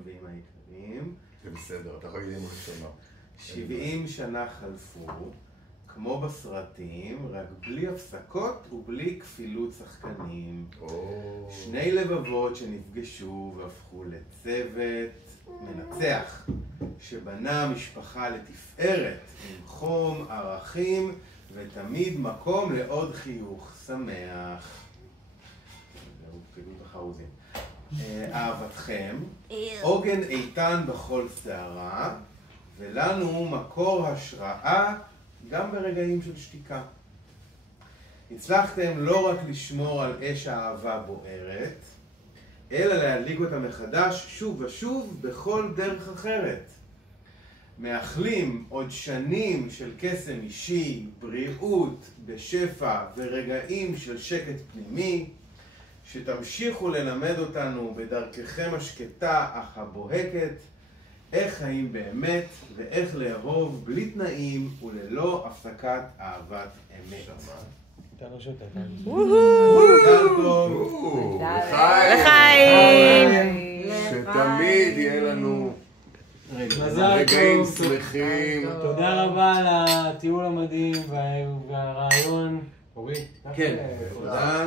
הנביאים העיקריים. זה בסדר, אתה יכול להגיד לי מה 70 שנה חלפו, כמו בסרטים, רק בלי הפסקות ובלי כפילות שחקנים. שני לבבות שנפגשו והפכו לצוות מנצח, שבנה משפחה לתפארת, עם חום, ערכים, ותמיד מקום לעוד חיוך שמח. זהו, פילות החרוזים. אהבתכם, עוגן איתן בכל שערה, ולנו מקור השראה גם ברגעים של שתיקה. הצלחתם לא רק לשמור על אש האהבה בוערת, אלא להדליק אותה מחדש שוב ושוב בכל דרך אחרת. מאחלים עוד שנים של קסם אישי, בריאות, בשפע ורגעים של שקט פנימי, שתמשיכו ללמד אותנו בדרככם השקטה אך הבוהקת, איך חיים באמת ואיך לאהוב בלי תנאים וללא הפסקת אהבת אמת. איתנו שוטה. מזל טוב. לחיים. שתמיד יהיה לנו רגעים שמחים. תודה רבה על הטיול המדהים והרעיון. אורי. כן, תודה.